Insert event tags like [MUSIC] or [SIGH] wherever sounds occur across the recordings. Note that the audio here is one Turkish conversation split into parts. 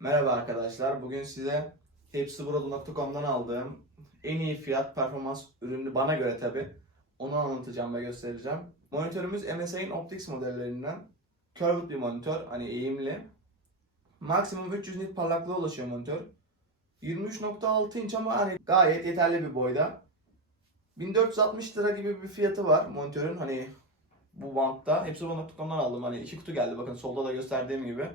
Merhaba arkadaşlar. Bugün size hepsiburada.com'dan aldığım en iyi fiyat performans ürünü bana göre tabi. Onu anlatacağım ve göstereceğim. Monitörümüz MSI'nin Optics modellerinden. Curved bir monitör, hani eğimli. Maksimum 300 nit parlaklığa ulaşıyor monitör. 23.6 inç ama hani gayet yeterli bir boyda. 1460 lira gibi bir fiyatı var monitörün hani bu bantta. Hepsiburada.com'dan aldım. Hani iki kutu geldi bakın solda da gösterdiğim gibi.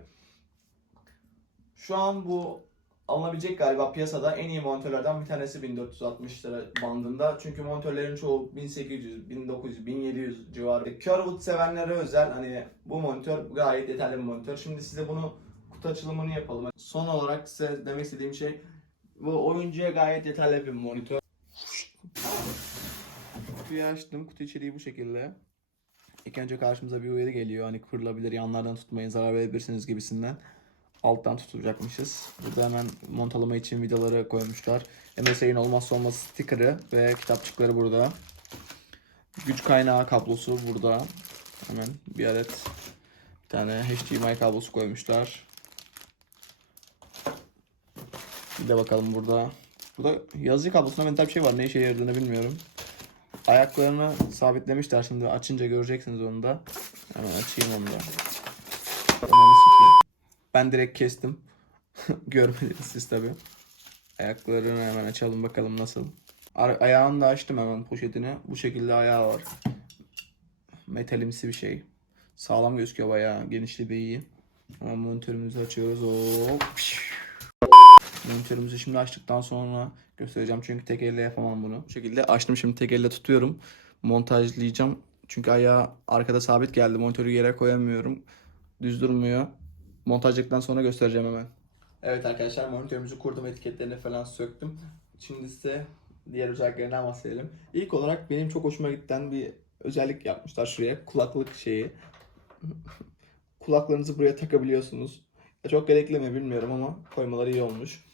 Şu an bu alınabilecek galiba piyasada en iyi monitörlerden bir tanesi 1460 lira bandında. Çünkü monitörlerin çoğu 1800, 1900, 1700 civarı. Curved sevenlere özel hani bu monitör gayet yeterli bir monitör. Şimdi size bunu kutu açılımını yapalım. Son olarak size demek istediğim şey bu oyuncuya gayet yeterli bir monitör. Kutuyu açtım. Kutu içeriği bu şekilde. İlk önce karşımıza bir uyarı geliyor. Hani kırılabilir, yanlardan tutmayın, zarar verebilirsiniz gibisinden alttan tutacakmışız. Burada hemen montalama için vidaları koymuşlar. MSI'nin olmazsa olmaz sticker'ı ve kitapçıkları burada. Güç kaynağı kablosu burada. Hemen bir adet bir tane HDMI kablosu koymuşlar. Bir de bakalım burada. Burada yazıcı kablosuna benzer bir şey var. Ne işe yaradığını bilmiyorum. Ayaklarını sabitlemişler. Şimdi açınca göreceksiniz onu da. Hemen açayım onu da. Sikeyim. Ben direkt kestim. [LAUGHS] Görmediniz siz tabi. Ayaklarını hemen açalım bakalım nasıl. Ayağını da açtım hemen poşetini. Bu şekilde ayağı var. Metalimsi bir şey. Sağlam gözüküyor bayağı. Genişliği de iyi. Hemen monitörümüzü açıyoruz. Hop. Monitörümüzü şimdi açtıktan sonra göstereceğim. Çünkü tek elle yapamam bunu. Bu şekilde açtım şimdi tek elle tutuyorum. Montajlayacağım. Çünkü ayağı arkada sabit geldi. Monitörü yere koyamıyorum. Düz durmuyor. Montajladıktan sonra göstereceğim hemen. Evet arkadaşlar monitörümüzü kurdum etiketlerini falan söktüm. Şimdi size diğer özelliklerinden bahsedelim. İlk olarak benim çok hoşuma giden bir özellik yapmışlar şuraya. Kulaklık şeyi. [LAUGHS] Kulaklarınızı buraya takabiliyorsunuz. Ya Çok gerekli mi bilmiyorum ama koymaları iyi olmuş.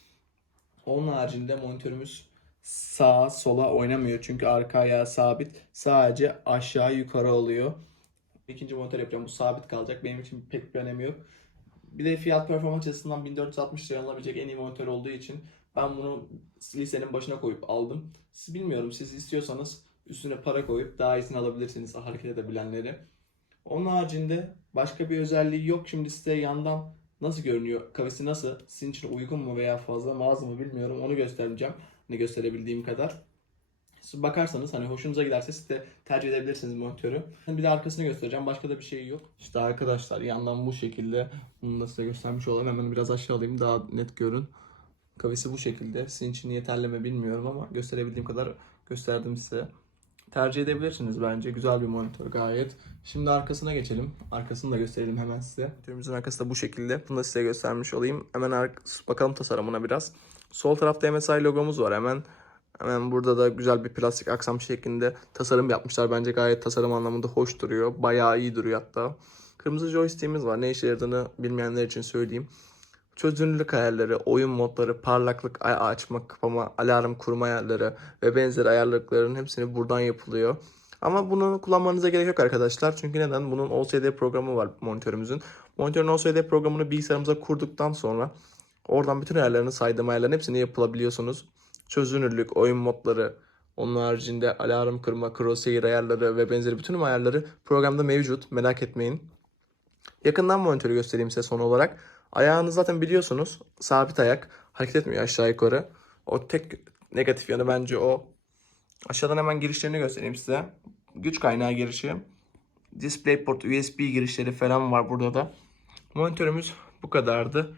Onun haricinde monitörümüz sağa sola oynamıyor. Çünkü arka ayağı sabit. Sadece aşağı yukarı oluyor. İkinci monitör yapacağım. Bu sabit kalacak. Benim için pek bir önemi yok. Bir de fiyat performans açısından 1460 liraya alınabilecek en iyi monitör olduğu için ben bunu listenin başına koyup aldım. Siz bilmiyorum siz istiyorsanız üstüne para koyup daha iyisini alabilirsiniz hareket edebilenleri. Onun haricinde başka bir özelliği yok. Şimdi size yandan nasıl görünüyor, kafesi nasıl, sizin için uygun mu veya fazla mı az mı bilmiyorum onu göstereceğim. Ne gösterebildiğim kadar. Bakarsanız hani hoşunuza giderse siz de tercih edebilirsiniz monitörü. Bir de arkasını göstereceğim. Başka da bir şey yok. İşte arkadaşlar yandan bu şekilde. Bunu da size göstermiş olayım. Hemen biraz aşağı alayım daha net görün. Kafesi bu şekilde. Sizin için yeterli mi bilmiyorum ama gösterebildiğim kadar gösterdim size. Tercih edebilirsiniz bence. Güzel bir monitör gayet. Şimdi arkasına geçelim. Arkasını da gösterelim hemen size. Monitörümüzün arkası da bu şekilde. Bunu da size göstermiş olayım. Hemen bakalım tasarımına biraz. Sol tarafta MSI logomuz var. Hemen Hemen burada da güzel bir plastik aksam şeklinde tasarım yapmışlar. Bence gayet tasarım anlamında hoş duruyor. Bayağı iyi duruyor hatta. Kırmızı joystick'imiz var. Ne işe yaradığını bilmeyenler için söyleyeyim. Çözünürlük ayarları, oyun modları, parlaklık açma, kapama, alarm kurma ayarları ve benzeri ayarlıkların hepsini buradan yapılıyor. Ama bunu kullanmanıza gerek yok arkadaşlar. Çünkü neden? Bunun OCD programı var monitörümüzün. Monitörün OCD programını bilgisayarımıza kurduktan sonra oradan bütün ayarlarını saydığım ayarların hepsini yapılabiliyorsunuz çözünürlük, oyun modları, onun haricinde alarm kırma, crosshair ayarları ve benzeri bütün ayarları programda mevcut. Merak etmeyin. Yakından monitörü göstereyim size son olarak. Ayağını zaten biliyorsunuz. Sabit ayak. Hareket etmiyor aşağı yukarı. O tek negatif yanı bence o. Aşağıdan hemen girişlerini göstereyim size. Güç kaynağı girişi. DisplayPort, USB girişleri falan var burada da. Monitörümüz bu kadardı.